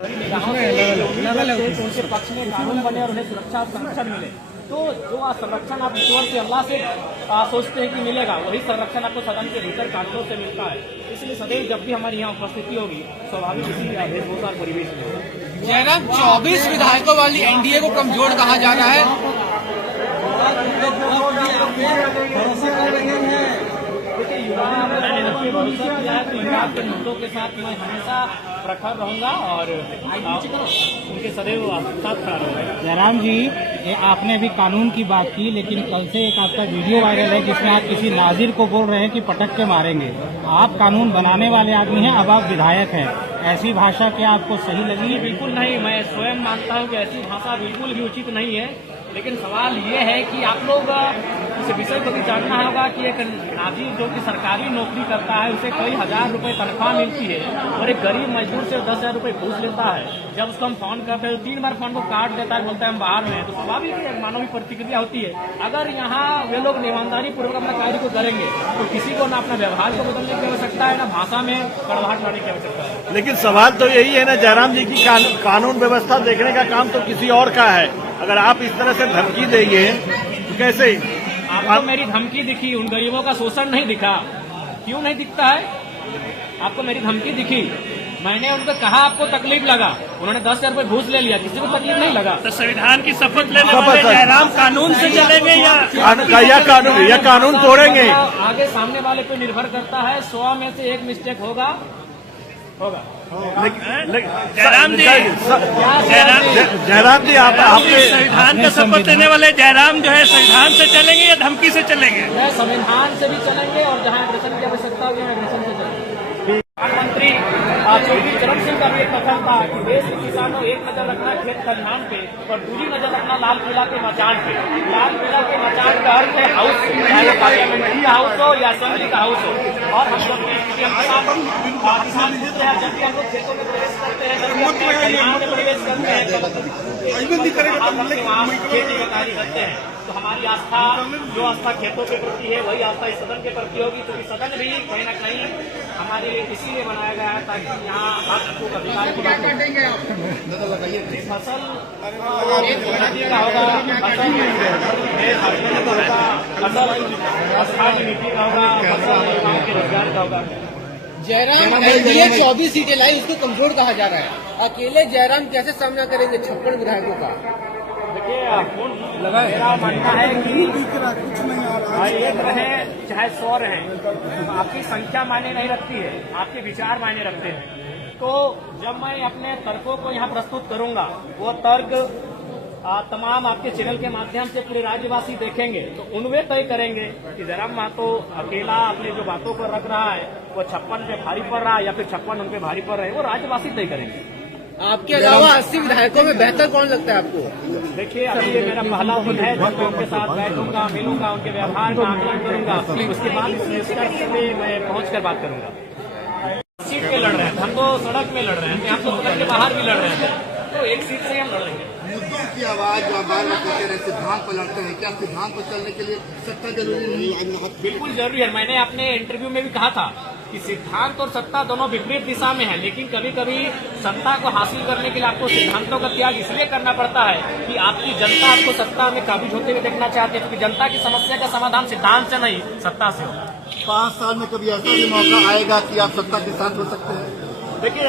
उनके पक्ष में कानून बने और उन्हें सुरक्षा और संरक्षण मिले। तो जो संरक्षण आप ईश्वर से अल्लाह से सोचते हैं कि मिलेगा, वही संरक्षण आपको सदन के भीतर कानूनों से मिलता है। इसलिए सदैव जब भी हमारी यहाँ उपस्थिति होगी स्वाभाविक इसी वेशभूषा और परिवेश में होगा। जयराम, 24 विधायकों वाली एनडीए को कमजोर कहा जा रहा है। देखिए, युवा मैंने मुझे भरोसा किया है तो युवा के मुद्दों के साथ मैं हमेशा प्रखर रहूंगा और उनके सदैव साथ खड़ा रहूंगा। जयराम जी, आपने अभी कानून की बात की, लेकिन कल से एक आपका वीडियो वायरल है जिसमें आप किसी नाजिर को बोल रहे हैं कि पटक के मारेंगे। आप कानून बनाने वाले आदमी हैं, अब आप विधायक हैं, ऐसी भाषा क्या आपको सही लगी? बिल्कुल नहीं, मैं स्वयं मानता हूं कि ऐसी भाषा बिल्कुल भी उचित नहीं है। लेकिन सवाल ये है कि आप लोग इस विषय को भी जानना होगा कि एक नाजिर जो कि सरकारी नौकरी करता है उसे कई हजार रुपए तनख्वाह मिलती है और एक गरीब मजदूर से 10,000 रुपए घूस लेता है। जब उसको हम फोन करते हैं 3 बार फोन को काट देता है, बोलता है हम बाहर में हैं, तो स्वाभाविक मानवीय प्रतिक्रिया होती है। अगर यहाँ वे लोग ईमानदारी पूर्वक अपना कार्य को करेंगे तो किसी को ना अपना व्यवहार को बदलने की आवश्यकता है, ना भाषा में कड़वाहट लाने की आवश्यकता है। लेकिन सवाल तो यही है ना जयराम जी की कानून व्यवस्था देखने का काम तो किसी और का है। अगर आप इस तरह से धमकी देंगे तो कैसे? आपको मेरी धमकी दिखी, उन गरीबों का शोषण नहीं दिखा? क्यों नहीं दिखता है? आपको मेरी धमकी दिखी, मैंने उनको कहा आपको तकलीफ लगा, उन्होंने 10,000 रुपए घूस ले लिया, किसी को तकलीफ नहीं लगा। तो संविधान की शपथ लेने वाले जयराम कानून से चलेंगे या कानून तोड़ेंगे? आगे सामने वाले पे निर्भर करता है, 100 में से एक मिस्टेक होगा। जयराम जी, आपने संविधान का शपथ लेने वाले जयराम जो है संविधान से चलेंगे या धमकी से चलेंगे? संविधान से भी चलेंगे और जहाँ एग्रेशन की आवश्यकता होगी एग्रेशन से चलेंगे। प्रधानमंत्री चौधरी चरण सिंह का भी एक कथन था कि देश के किसानों एक नजर रखना खेत खलिहान पे और दूसरी नजर रखना लाल किला के मचान पे। लाल किला के मचान का अर्थ है हाउस, चाहे पार्लियामेंट्री का हाउस हो या असेंबली का हाउस हो। और हम जब भी किसान पुत्र हैं, जब भी हम लोग खेतों में प्रवेश करते हैं, जब भी अपने खलिहान में प्रवेश करते हैं, वहाँ खेती का कार्य करते हैं। तो हमारी आस्था, जो आस्था खेतों के प्रति है, वही आस्था इस सदन के प्रति होगी। क्योंकि सदन भी कहीं न कहीं हमारे लिए इसीलिए बनाया गया है ताकि यहाँ हक को अधिकार की बात फसल नदी का होगा, फसल स्थानीय नीति का होगा, फसल युवाओं के रोजगार का होगा। जयराम, एनडीए 24 सीटें लाई, उसको कमजोर कहा जा रहा है। अकेले जयराम कैसे सामना करेंगे 56 विधायकों का? देखिए, मेरा मानना है कि एक रहे चाहे 100 रहे, आपकी संख्या मायने नहीं रखती है, आपके विचार मायने रखते हैं। तो जब मैं अपने तर्कों को यहाँ प्रस्तुत करूंगा, वो तर्क तमाम आपके चैनल के माध्यम से पूरे राज्यवासी देखेंगे, तो उनमें तय करेंगे कि जयराम महतो अकेला अपने जो बातों को रख रहा है वो 56 पे भारी पड़ रहा है या फिर 56 उन पे भारी पड़ रहे हैं, वो राज्यवासी तय करेंगे। आपके अलावा 80 विधायकों में बेहतर कौन लगता है आपको? देखिए, अभी ये मेरा पहला दिन है, जब मैं उनके साथ बैठूंगा, मिलूंगा, उनके व्यवहार का आकलन करूंगा, उसके बाद इस निष्कर्ष पे मैं पहुंचकर बात करूंगा। सीट पे लड़ रहे हैं, हम तो सड़क में लड़ रहे हैं, हम तो सड़क के बाहर भी लड़ रहे हैं, तो एक सीट से हम लड़ेंगे। मुद्दों की आवाज जो बार बार कहते रहे सिद्धांत पर लड़ते हैं, क्या सिद्धांत पर चलने के लिए सत्ता जरूरी नहीं? बिल्कुल जरूरी है। मैंने अपने इंटरव्यू में भी कहा था कि सिद्धांत और सत्ता दोनों विपरीत दिशा में है, लेकिन कभी कभी सत्ता को हासिल करने के लिए आपको सिद्धांतों का त्याग इसलिए करना पड़ता है कि आपकी जनता आपको सत्ता में काबिज होते हुए देखना चाहती है, क्योंकि जनता की समस्या का समाधान सिद्धांत से नहीं सत्ता से होगा। 5 साल में कभी ऐसा भी मौका आएगा कि आप सत्ता के साथ हो सकते हैं? देखिए,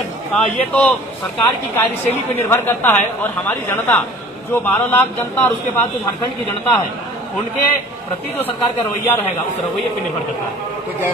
ये तो सरकार की कार्यशैली पर निर्भर करता है और हमारी जनता जो 12 लाख जनता और उसके बाद जो झारखंड की जनता है, उनके प्रति जो सरकार का रवैया रहेगा उस रवैये पर निर्भर करता है।